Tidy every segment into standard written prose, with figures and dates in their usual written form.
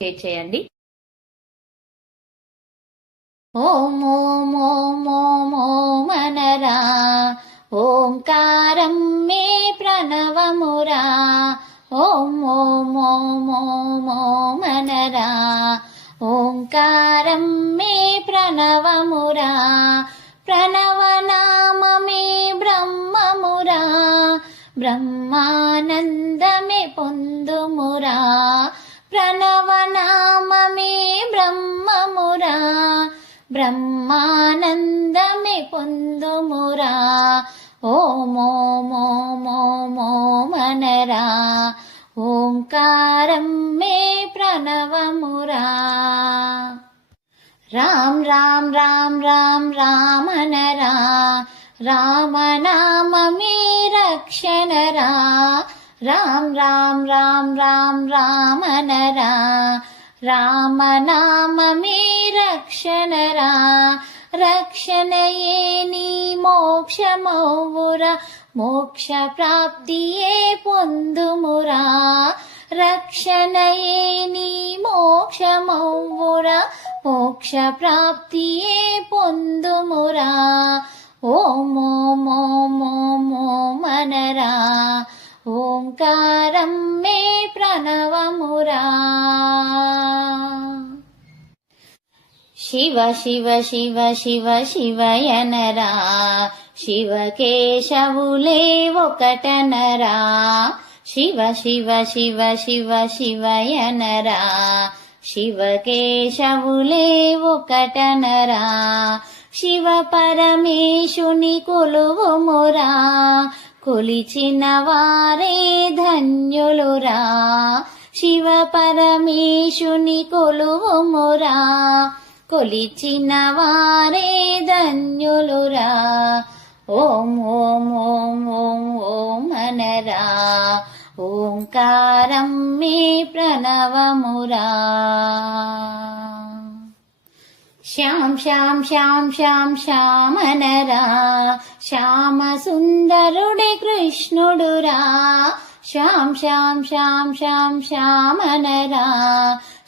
చేయండి. ఓం ఓం ఓం ఓం ఓం అనరా, ఓంకారం మే ప్రణవమురా. ఓం ఓం ఓం ఓం ఓం అనరా, ఓంకారం మే ప్రణవమురా. ప్రణవనామమే బ్రహ్మమురా, బ్రహ్మానందమే పొందుమురా. ప్రణవనామమే బ్రహ్మమురా, బ్రహ్మానందమే పొందుమురా. ఓం ఓం ఓం ఓం ఓం అనరా, ఓంకారం మే ప్రణవమురా. రామ్ రామ్ రామ్ రామ్ రామ్ అనరా, రామనామమే రక్షణరా. రామ్ రామ్ రామ్ రామ్ రామ్ అనరా, రామనామమే రక్షణరా. రక్షణయే నీ మోక్షమౌవురా, మోక్ష ప్రాప్తియే పొందుమురా. రక్షణయే నీ మోక్షమౌవురా, మోక్ష ప్రాప్తియే పొందుమురా. ఓం ఓం ఓం ఓం ఓం అనరా, ఓంకారం మే ప్రణవమురా. శివ శివ శివ శివ శివయనరా, శివకేశవులే ఒకటనరా. శివ శివ శివ శివ శివయనరా, శివకేశవులే ఒకటనరా. శివ పరమేశుని కొలువుమురా, కొలిచిన వారే ధన్యులురా. శివ పరమేశుని కొలువుమురా, కొలిచిన వారే ధన్యులురా. ఓం ఓం ఓం ఓం ఓం అనరా, ఓంకారం మే ప్రణవమురా. శ్యాం శ్యాం శ్యాం శ్యాం శ్యామనరా, శ్యామ సుందరుడే కృష్ణుడురా. శ్యాం శ్యాం శ్యాం శ్యాం శ్యామనరా,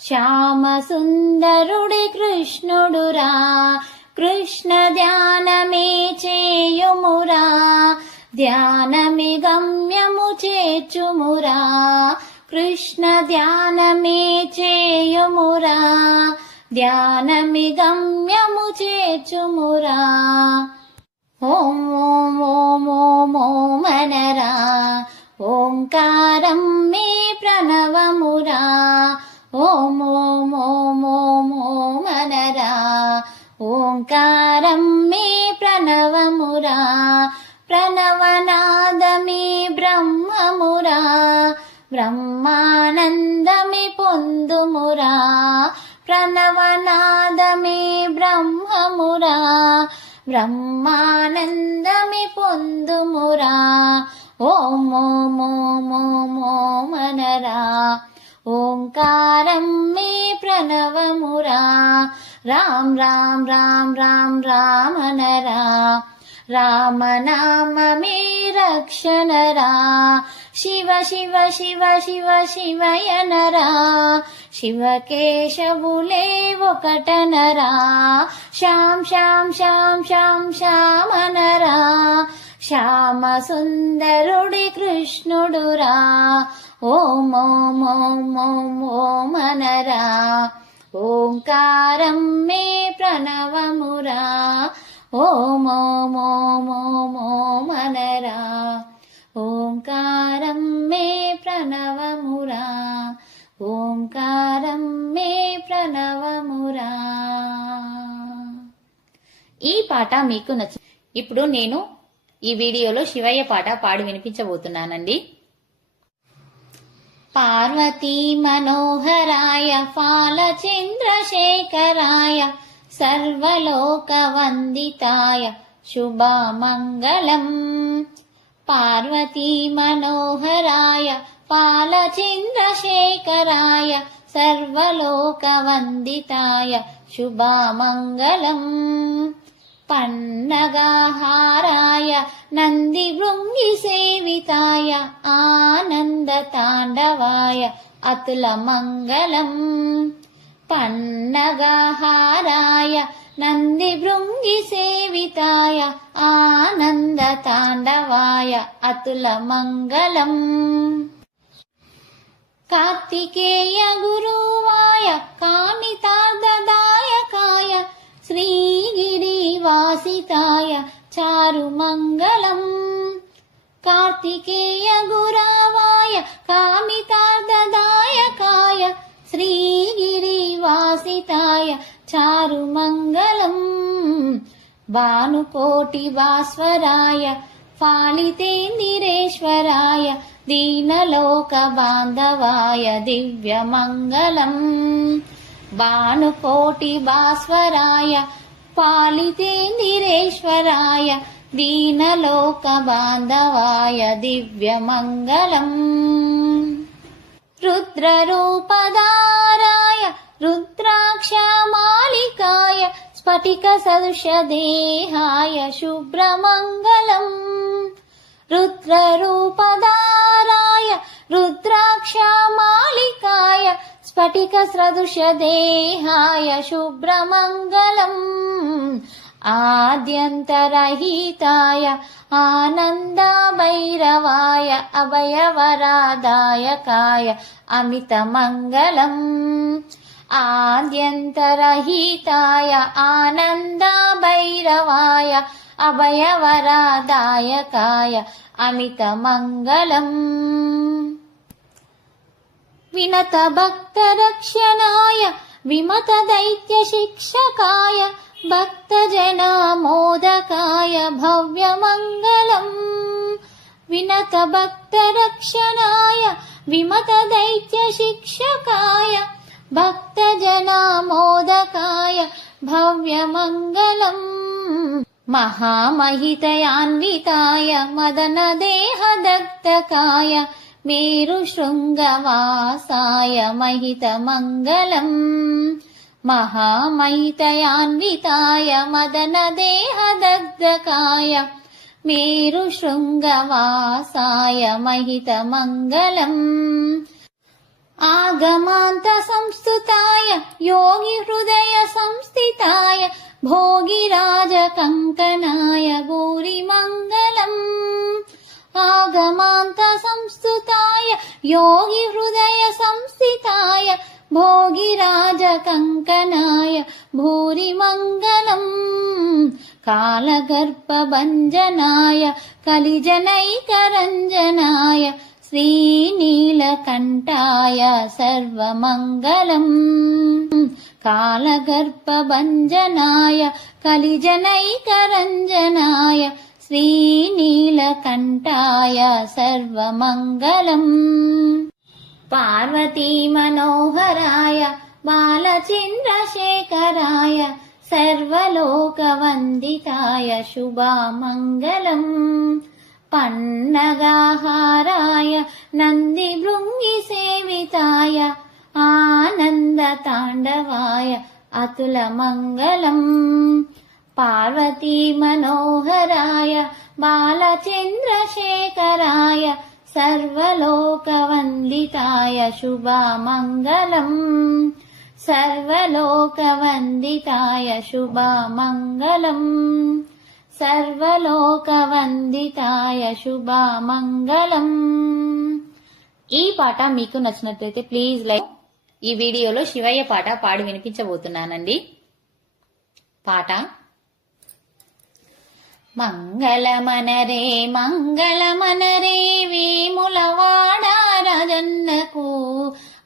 శ్యామ సుందరుడే కృష్ణుడురా. కృష్ణ ధ్యానమే చేయుమురా, ధ్యానమే గమ్యము చేర్చుమురా. కృష్ణ ధ్యానమే చేయుమురా, ధ్యానమి గమ్యము చేర్చుమురా. ఓం ఓం ఓం ఓం ఓం అనరా, ఓంకారం మే ప్రణవమురా. ఓం ఓం ఓం ఓం ఓం అనరా, ఓంకారం మే ప్రణవమురా. ప్రణవనాదమే బ్రహ్మమురా, బ్రహ్మానందమే పొందుమురా. ప్రణవనాదమే బ్రహ్మమురా, బ్రహ్మానందమే పొందుమురా. ఓం ఓం ఓం ఓం ఓం అనరా, ఓంకారం మే ప్రణవమురా. రామ్ రామ్ రామ్ రామ్ రామ్ అనరా, రామనామమే రక్షణరా. శివ శివ శివ శివ శివయనరా, శివకేశవులే ఒకటనరా. శ్యాం శ్యాం శ్యాం శ్యాం శ్యామనరా, శ్యామ సుందరుడి కృష్ణుడురా. ఓం ఓం ఓం ఓం ఓం అనరా, ఓంకారం మే ప్రణవమురా. ఓం ఓం ఓం ఓం ఓం అనరా, ఓంకారం మే ప్రణవమురా. ఓంకారం మే ప్రణవమురా. ఈ పాట మీకు నచ్చింది. ఇప్పుడు నేను ఈ వీడియోలో శివయ్య పాట పాడి వినిపించబోతున్నానండి. పార్వతీ మనోహరాయ ఫాలచంద్రశేఖరాయ సర్వలోక వందితాయ శుభమంగళం. పార్వతీ మనోహరాయ ఫాలచంద్రశేఖరాయ సర్వలోక వందితాయ శుభమంగళం. పన్నగహారాయ నంది భృంగి సేవితాయ ఆనంద తాండవాయ అతుల మంగళం. పన్నగహారాయ నంది భృంగి సేవితాయ ఆనంద తాండవాయ అతుల మంగళం. కార్తికేయ గురువాయ కామితార్థదాయకాయ శ్రీగిరివాసితాయ చారు మంగళం. కార్తికేయ గురవాయ కామితార్థదాయకాయ శ్రీగిరివాసితాయ చారు మంగళం. భానుకోటి భాస్వరాయ ఫాళితేందిరేశ్వరాయ దీనలోక బాంధవాయ దివ్య మంగళం. భానుకోటి భాస్వరాయ ఫాళితేందిరేశ్వరాయ దీనలోక బాంధవాయ దివ్య మంగళం. రుద్రరూపధారాయ రుద్రాక్షమాలికాయ స్ఫటిక సదృశ దేహాయ శుభ్రమంగళం. రుద్రరూపధారాయ రుద్రాక్షమాలికాయ స్ఫటిక సదృశ దేహాయ శుభ్రమంగళం. ఆద్యంతరహితాయ ఆనంద భైరవాయ అభయవరదాయకాయ అమిత మంగళం. ఆద్యంతరహితాయ ఆనంద భైరవాయ అభయవరదాయకాయ అమిత మంగళం. వినత భక్త రక్షణాయ విమత దైత్య శిక్షకాయ భక్తజన మోదకాయ భవ్య మంగళం. వినత భక్త రక్షణాయ విమత దైత్య శిక్షకాయ భక్తజన మోదకాయ భవ్య మంగళం. మహామహితయాన్వితాయ మదన దేహదగ్ధకాయ మేరు శృంగవాసాయ మహిత మంగళం. మహామహితయాన్వితాయ మదన దేహదగ్ధకాయ మేరు శృంగవాసాయ మహిత మంగళం. ఆగమాంత సంస్థుతాయ యోగి హృదయ సంస్థితాయ భోగిరాజ కంకణాయ భూరి మంగళం. ఆగమాంత సంస్థుతాయ యోగి హృదయ సంస్థితాయ భోగిరాజ కంకణాయ భూరి మంగళం. కాలగర్భభంజనాయ కలిజనైకరంజనాయ శ్రీనీలకంఠాయ సర్వమంగళం. కాలగర్భభంజనాయ కలిజనైకరంజనాయ శ్రీనీలకంఠాయ సర్వమంగళం. పార్వతీ మనోహరాయ బాలచంద్రశేఖరాయ సర్వలోకవందితాయ శుభమంగళం. పన్నగహారాయ నంది భృంగి సేవితాయ ఆనంద తాండవాయ అతుల మంగళం. పార్వతీ మనోహరాయ బాలచంద్రశేఖరాయ సర్వలోకవందితాయ శుభమంగళం. సర్వలోకవందితాయ శుభమంగళం. సర్వలోకవందితాయ శుభమంగళం. ఈ పాట మీకు నచ్చినట్లయితే ప్లీజ్ లైక్. ఈ వీడియోలో శివయ్య పాట పాడి వినిపించబోతున్నానండి. పాట మంగళమనరే మంగళమనరే వేములవాడ రాజన్నకు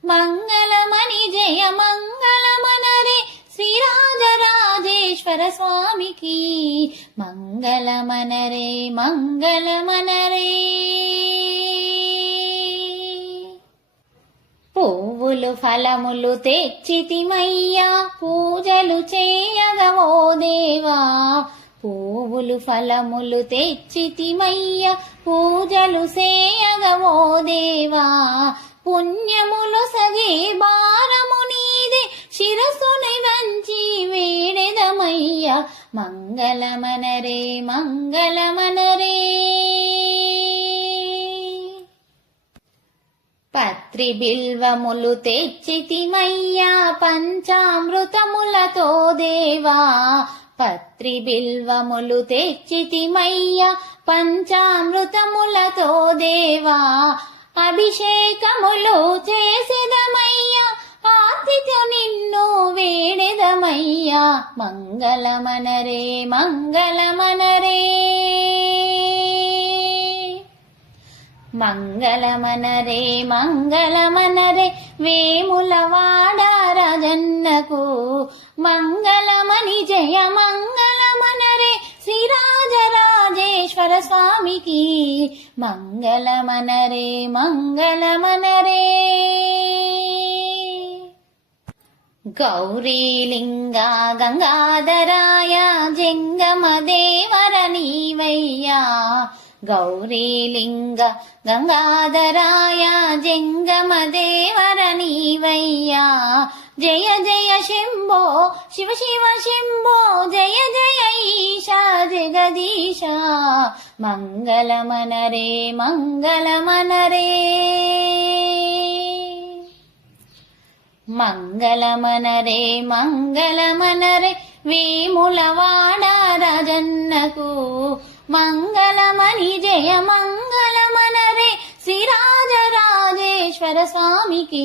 మంగళమణి జయ మంగళమనరే శ్రీరాజరాజేశ్వర స్వామికి మంగళమనరే మంగళమనరే. పువ్వులు ఫలములు తెచ్చితిమయ్యా పూజలు చేయగవో దేవా. పువ్వులు ఫలములు తెచ్చితిమయ్యా పూజలు చేయగవో దేవా. పుణ్యములు సగే భారము నీదే శిరసుని వంచి వేడెదమయ్యా మంగళమనరే మంగళమనరే. పత్రి బిల్వములు తెచ్చితిమయ్యా పంచామృతములతో దేవా, పత్రి బిల్వములు తెచ్చితిమయ్యా పంచామృతములతో దేవా, అభిషేకములు చేసిదమయ్యా ఆర్తితో నిన్ను వేడెదమయ్యా, మంగళమనరే మంగళమనరే మంగళమనరే మంగళమనరే వేములవాడ రాజన్నకు మంగళమని జయ మంగళమనరే శ్రీరాజరాజేశ్వర స్వామికి మంగళమనరే మంగళమనరే. గౌరీలింగా గంగాధరాయ జంగమదేవర నీవయ్యా, గౌరీలింగ గంగాధరాయ జంగమదేవర నీవయ్యా, జయ జయ శంభో శివ శివ శంభో జయ జయ ఈశా జగదీశ మంగళమనరే మంగళమనరే మంగళమనరే మంగళమనరే వేములవాడ రాజన్నకు మంగళమని జయ మంగళమనరే శ్రీరాజరాజేశ్వర స్వామికి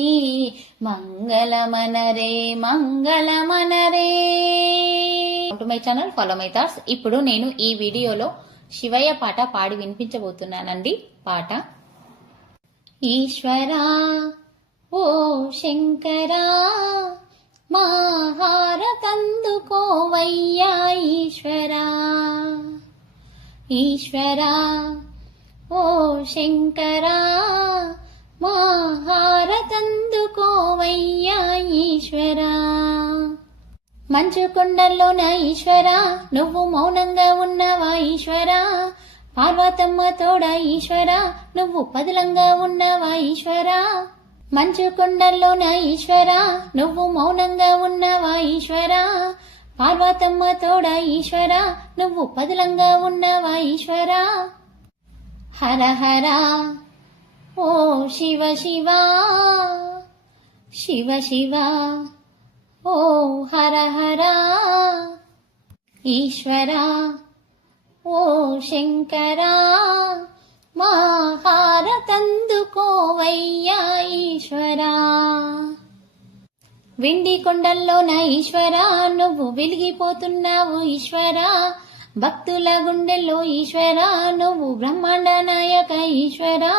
మంగళమనరే మంగళమనరే. To my channel, follow my thoughts. ఇప్పుడు నేను ఈ వీడియోలో శివయ్య పాట పాడి వినిపించబోతున్నానండి. పాట: ఈశ్వరా ఓ శంకరా మా హారతందుకోవయ్యా ఈశ్వరా, ఈశ్వరా ఓ శంకరా మా హారతందుకోవయ్యా ఈశ్వరా. మంచు కొండల్లోన ఈశ్వరా నువ్వు మౌనంగా ఉన్నవా ఈశ్వరా, పార్వతమ్మ తోడ ఈశ్వరా నువ్వు పదిలంగా ఉన్నవా ఈశ్వరా, మంచు కొండల్లోన ఈశ్వరా నువ్వు మౌనంగా ఉన్నవా ఈశ్వరా, పార్వతమ్మ తోడ ఈశ్వరా నువ్వు పదిలంగా ఉన్నవా ఈశ్వరా. హర హర ఓ శివ శివ శివ శివ ఓ హర హర, ఈశ్వరా ఓ శంకరా మా హారతందుకోవయ్యా ఈశ్వరా. వెండి కొండల్లోన ఈశ్వరా నువ్వు వెలిగిపోతున్నావు ఈశ్వరా, భక్తుల గుండెల్లో ఈశ్వరా నువ్వు బ్రహ్మాండ నాయక ఈశ్వరా,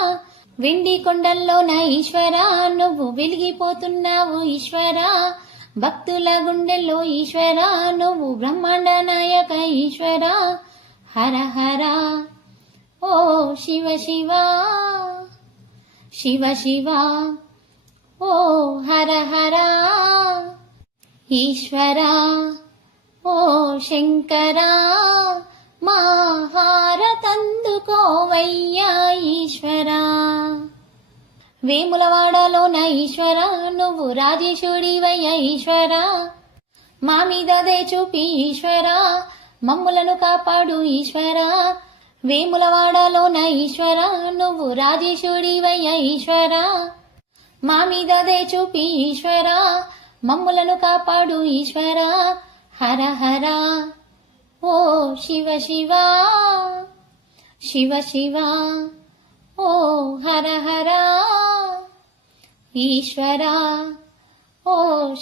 వెండి కొండల్లోన ఈశ్వరా నువ్వు వెలిగిపోతున్నావు ఈశ్వరా, భక్తుల గుండెల్లో ఈశ్వరా నువ్వు బ్రహ్మాండ నాయక ఈశ్వరా. హర హర ఓ శివ శివ శివ శివ ఓ హర హర, ఈశ్వరా ఓ శంకరా మా హారతందుకోవయ్యా ఈశ్వరా. వేములవాడలోన ఈశ్వరా నువ్వు రాజేశుడివయ్యా ఈశ్వరా, మా మీద దయ చూపి ఈశ్వరా మమ్ములను కాపాడు ఈశ్వరా, వేములవాడలోన ఈశ్వరా నువ్వు రాజేశుడివయ్యా ఈశ్వరా, మా మీద దయ చూపి ఈశ్వరా మమ్ములను కాపాడు ఈశ్వరా. హర హర ఓ శివ శివ శివ శివ ఓ హర హర, ఈశ్వరా ఓ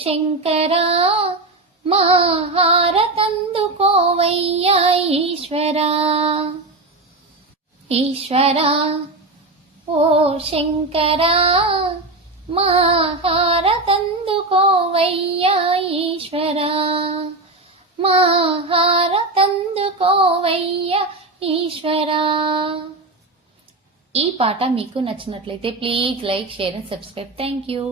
శంకరా మా హారతందుకోవయ్యా ఈశ్వరా, ఈశ్వరా ఓ శంకరా మా హారతందుకోవయ్యా ఈశ్వరా, మా హారతందుకోవయ్యా ఈశ్వరా. ఈ పాట మీకు నచ్చినట్లయితే please like, share and subscribe. Thank you.